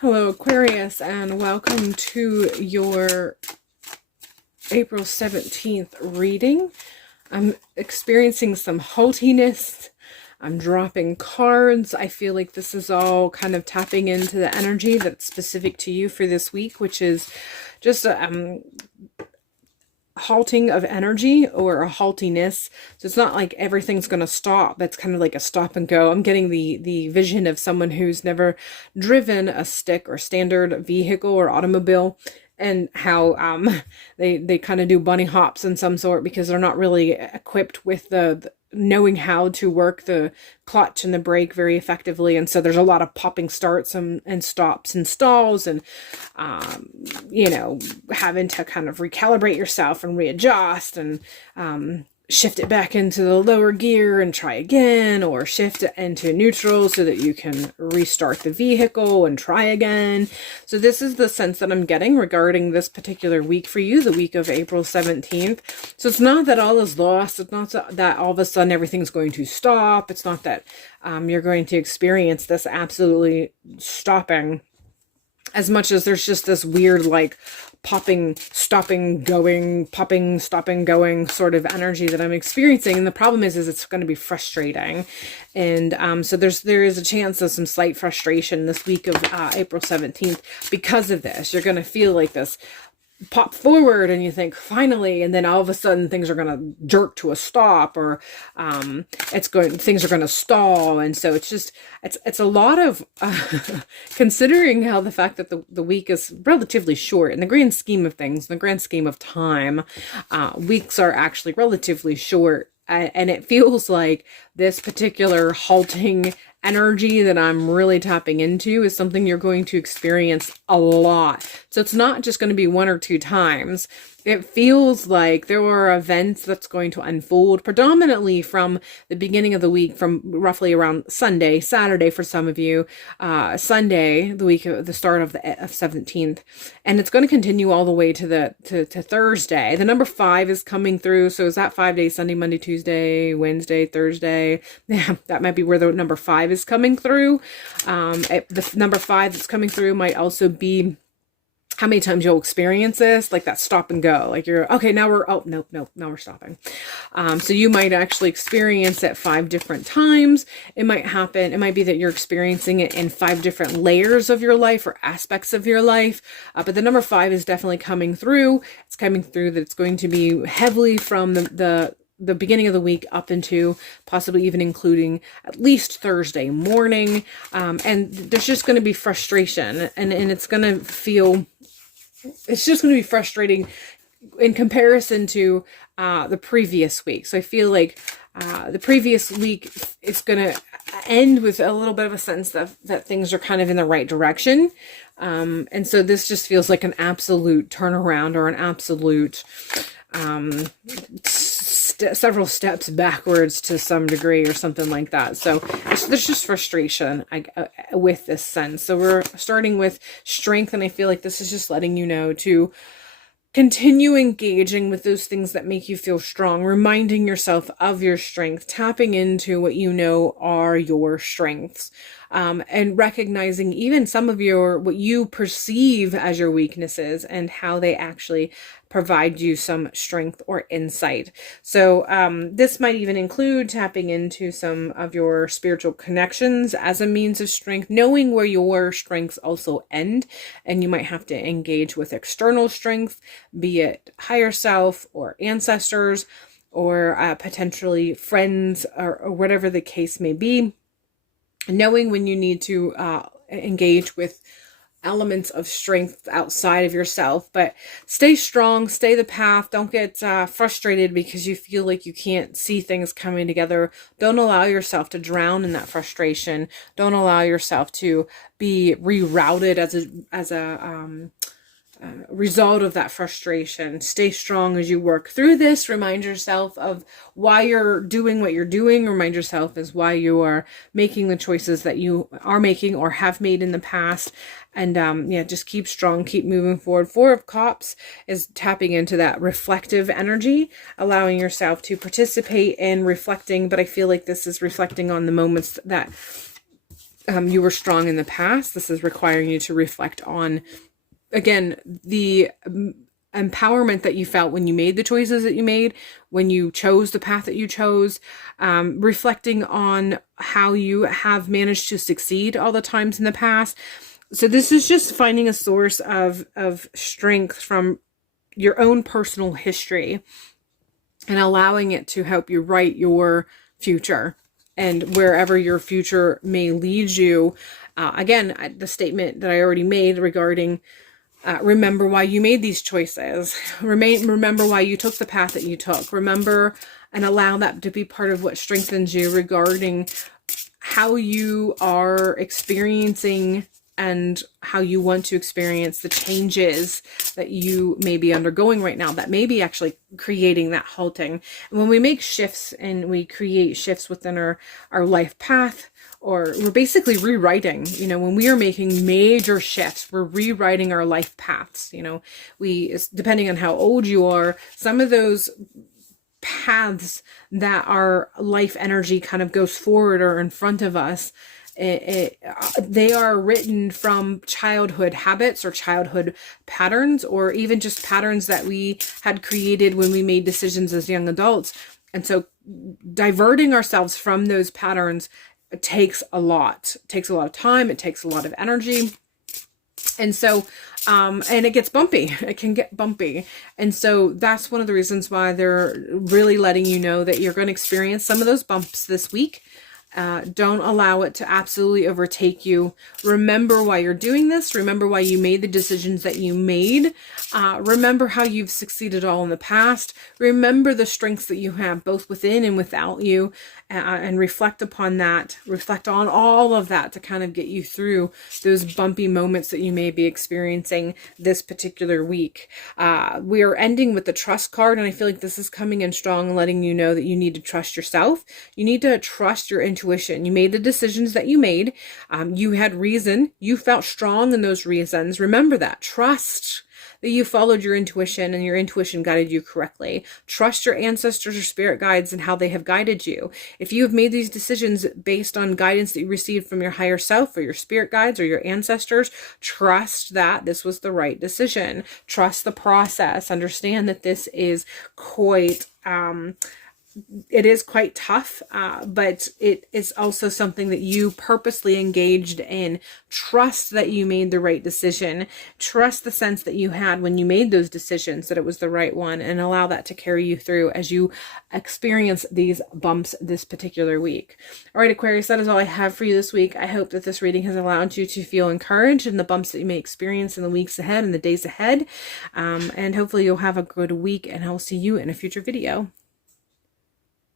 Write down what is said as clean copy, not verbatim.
Hello, Aquarius, and welcome to your April 17th reading. I'm experiencing some haughtiness. I'm dropping cards. I feel like this is all kind of tapping into the energy that's specific to you for this week, which is just a halting of energy or a haltiness. So it's not like everything's going to stop. It's kind of like a stop and go. I'm getting the vision of someone who's never driven a stick or standard vehicle or automobile, and how they kind of do bunny hops in some sort because they're not really equipped with the knowing how to work the clutch and the brake very effectively. And so there's a lot of popping starts and stops and stalls, and having to kind of recalibrate yourself and readjust and shift it back into the lower gear and try again, or shift it into neutral so that you can restart the vehicle and try again. So this is the sense that I'm getting regarding this particular week for you, the week of April 17th. So it's not that all is lost. It's not that all of a sudden everything's going to stop. It's not that you're going to experience this absolutely stopping, as much as there's just this weird like popping, stopping, going, popping, stopping, going sort of energy that I'm experiencing. And the problem is it's going to be frustrating. And so there is a chance of some slight frustration this week of April 17th because of this. You're going to feel like this pop forward and you think finally, and then all of a sudden things are going to jerk to a stop, or things are going to stall. And so it's a lot of considering how the fact that the week is relatively short in the grand scheme of things, in the grand scheme of time, weeks are actually relatively short. And it feels like this particular halting energy that I'm really tapping into is something you're going to experience a lot. So it's not just going to be one or two times. It feels like there are events that's going to unfold predominantly from the beginning of the week, from roughly around Sunday, Saturday for some of you, Sunday, the week of the start of the 17th, and it's going to continue all the way to Thursday. The number 5 is coming through. So is that 5 days? Sunday, Monday, Tuesday, Wednesday, Thursday. Yeah, that might be where the number 5 is coming through. The number 5 that's coming through might also be how many times you'll experience this, like that stop and go, like you're, okay, now we're, oh, nope, now we're stopping. So you might actually experience it 5 different times. It might happen, it might be that you're experiencing it in 5 different layers of your life or aspects of your life. But the number 5 is definitely coming through. It's coming through that it's going to be heavily from the beginning of the week up into possibly even including at least Thursday morning. And there's just going to be frustration, and it's going to feel, it's just going to be frustrating in comparison to the previous week. So I feel like the previous week is going to end with a little bit of a sense that things are kind of in the right direction. And so this just feels like an absolute turnaround, or an absolute several steps backwards to some degree, or something like that. So there's just frustration with this sense. So we're starting with strength, and I feel like this is just letting you know to continue engaging with those things that make you feel strong, reminding yourself of your strength, tapping into what you know are your strengths, and recognizing even some of what you perceive as your weaknesses and how they actually provide you some strength or insight. So this might even include tapping into some of your spiritual connections as a means of strength, knowing where your strengths also end. And you might have to engage with external strength, be it higher self or ancestors, or potentially friends, or whatever the case may be. Knowing when you need to engage with elements of strength outside of yourself. But stay strong, stay the path. Don't get frustrated because you feel like you can't see things coming together. Don't allow yourself to drown in that frustration. Don't allow yourself to be rerouted as a result of that frustration. Stay strong as you work through this. Remind yourself of why you're doing what you're doing. Remind yourself as why you are making the choices that you are making or have made in the past. And just keep strong, keep moving forward. 4 of Cups is tapping into that reflective energy, allowing yourself to participate in reflecting. But I feel like this is reflecting on the moments that you were strong in the past. This is requiring you to reflect on, again, the empowerment that you felt when you made the choices that you made, when you chose the path that you chose, reflecting on how you have managed to succeed all the times in the past. So this is just finding a source of strength from your own personal history and allowing it to help you write your future and wherever your future may lead you. Again, the statement that I already made regarding remember why you made these choices. Remember why you took the path that you took. Remember and allow that to be part of what strengthens you regarding how you are experiencing and how you want to experience the changes that you may be undergoing right now that may be actually creating that halting. And when we make shifts and we create shifts within our life path, or we're basically rewriting, when we are making major shifts, we're rewriting our life paths. Depending on how old you are, some of those paths that our life energy kind of goes forward or in front of us, they are written from childhood habits or childhood patterns, or even just patterns that we had created when we made decisions as young adults. And so diverting ourselves from those patterns takes a lot. It takes a lot of time. It takes a lot of energy. And so, and it gets bumpy. It can get bumpy. And so that's one of the reasons why they're really letting you know that you're going to experience some of those bumps this week. Don't allow it to absolutely overtake you. Remember why you're doing this. Remember why you made the decisions that you made. Remember how you've succeeded all in the past. Remember the strengths that you have both within and without you, and reflect upon that. Reflect on all of that to kind of get you through those bumpy moments that you may be experiencing this particular week. We are ending with the trust card, and I feel like this is coming in strong, letting you know that you need to trust yourself. You need to trust your intuition. You made the decisions that you made. You had reason. You felt strong in those reasons. Remember that. Trust that you followed your intuition and your intuition guided you correctly. Trust your ancestors or spirit guides and how they have guided you. If you have made these decisions based on guidance that you received from your higher self or your spirit guides or your ancestors, trust that this was the right decision. Trust the process. Understand that this is quite it is quite tough, but it is also something that you purposely engaged in. Trust that you made the right decision. Trust the sense that you had when you made those decisions that it was the right one, and allow that to carry you through as you experience these bumps this particular week. All right, Aquarius, that is all I have for you this week. I hope that this reading has allowed you to feel encouraged in the bumps that you may experience in the weeks ahead and the days ahead. And hopefully you'll have a good week, and I'll see you in a future video.